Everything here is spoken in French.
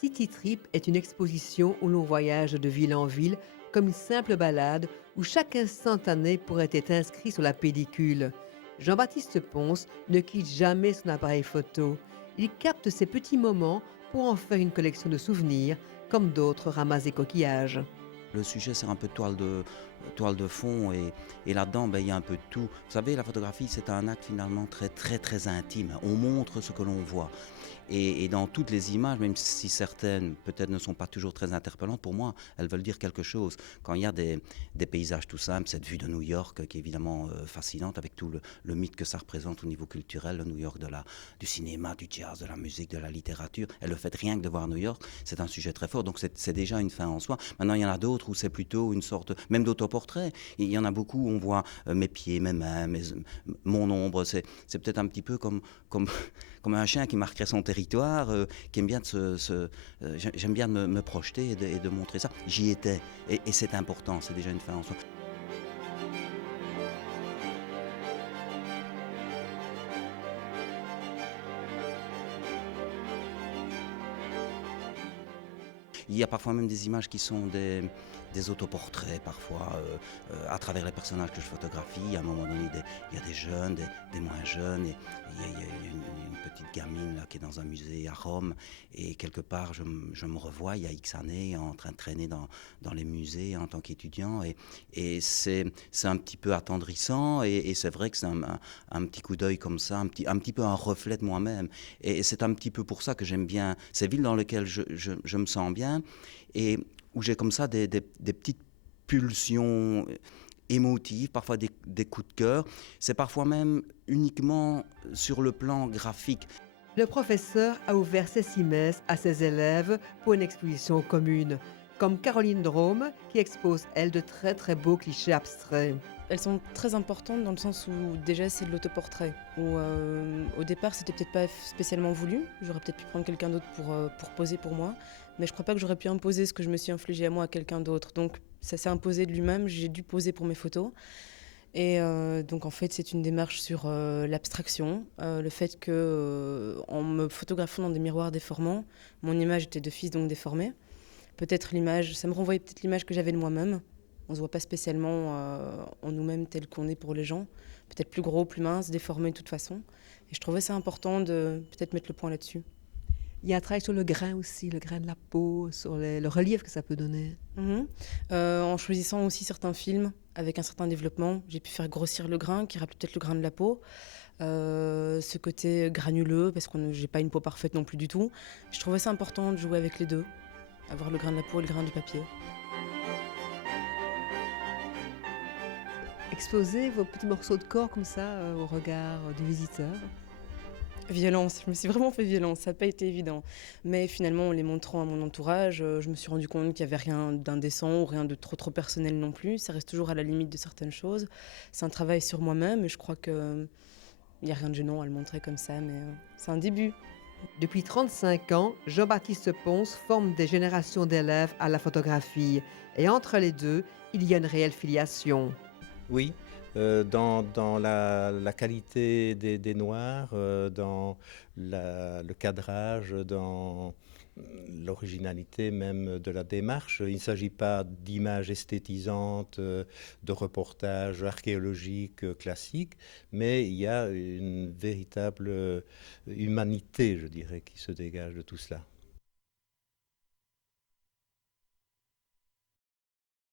City Trip est une exposition où l'on voyage de ville en ville comme une simple balade où chaque instantané pourrait être inscrit sur la pellicule. Jean-Baptiste Ponce ne quitte jamais son appareil photo. Il capte ces petits moments pour en faire une collection de souvenirs, comme d'autres ramassent des coquillages. Le sujet, c'est un peu toile de fond et là-dedans, il y a un peu de tout. Vous savez, la photographie, c'est un acte finalement très, très, très intime. On montre ce que l'on voit. Et dans toutes les images, même si certaines peut-être ne sont pas toujours très interpellantes, pour moi, elles veulent dire quelque chose. Quand il y a des paysages tout simples, cette vue de New York qui est évidemment fascinante avec tout le mythe que ça représente au niveau culturel, le New York du cinéma, du jazz, de la musique, de la littérature. Et le fait rien que de voir New York, c'est un sujet très fort. Donc c'est déjà une fin en soi. Maintenant, il y en a d'autres où c'est plutôt une sorte, même d'autoportrait. Il y en a beaucoup où on voit mes pieds, mes mains, mon ombre. C'est peut-être un petit peu comme un chien qui marquerait son territoire, qui aime bien j'aime bien de me projeter et de montrer ça. J'y étais et c'est important, c'est déjà une fin en soi. Il y a parfois même des images qui sont des autoportraits, parfois, à travers les personnages que je photographie. À un moment donné, il y a des jeunes, des moins jeunes, et il y a une petite gamine là, qui est dans un musée à Rome, et quelque part, je me revois, il y a X années, en train de traîner dans les musées en tant qu'étudiant, et c'est un petit peu attendrissant, et c'est vrai que c'est un petit coup d'œil comme ça, un petit peu un reflet de moi-même. Et c'est un petit peu pour ça que j'aime bien ces villes dans lesquelles je me sens bien et où j'ai comme ça des petites pulsions émotives, parfois des coups de cœur. C'est parfois même uniquement sur le plan graphique. Le professeur a ouvert ses 6 à ses élèves pour une exposition commune, comme Caroline Drôme, qui expose, elle, de très très beaux clichés abstraits. Elles sont très importantes dans le sens où déjà c'est de l'autoportrait, où au départ c'était peut-être pas spécialement voulu, j'aurais peut-être pu prendre quelqu'un d'autre pour poser pour moi, mais je crois pas que j'aurais pu imposer ce que je me suis infligé à moi à quelqu'un d'autre, donc ça s'est imposé de lui-même, j'ai dû poser pour mes photos. Et donc en fait c'est une démarche sur l'abstraction, le fait que en me photographiant dans des miroirs déformants, mon image était de fils donc déformée. Peut-être l'image, ça me renvoyait peut-être l'image que j'avais de moi-même. On ne se voit pas spécialement en nous-mêmes tel qu'on est pour les gens. Peut-être plus gros, plus mince, déformé de toute façon. Et je trouvais ça important de peut-être mettre le point là-dessus. Il y a un travail sur le grain aussi, le grain de la peau, sur le relief que ça peut donner. En choisissant aussi certains films avec un certain développement, j'ai pu faire grossir le grain, qui rappelle peut-être le grain de la peau. Ce côté granuleux, parce que j'ai pas une peau parfaite non plus du tout. Je trouvais ça important de jouer avec les deux, avoir le grain de la peau et le grain du papier. Exposer vos petits morceaux de corps comme ça au regard du visiteur. Violence, je me suis vraiment fait violence, ça n'a pas été évident. Mais finalement, en les montrant à mon entourage, je me suis rendu compte qu'il n'y avait rien d'indécent ou rien de trop personnel non plus. Ça reste toujours à la limite de certaines choses. C'est un travail sur moi-même et je crois qu'il n'y a rien de gênant à le montrer comme ça, mais c'est un début. Depuis 35 ans, Jean-Baptiste Ponce forme des générations d'élèves à la photographie. Et entre les deux, il y a une réelle filiation. Oui, dans la qualité des noirs, dans le cadrage, dans l'originalité même de la démarche. Il ne s'agit pas d'images esthétisantes, de reportages archéologiques classiques, mais il y a une véritable humanité, je dirais, qui se dégage de tout cela.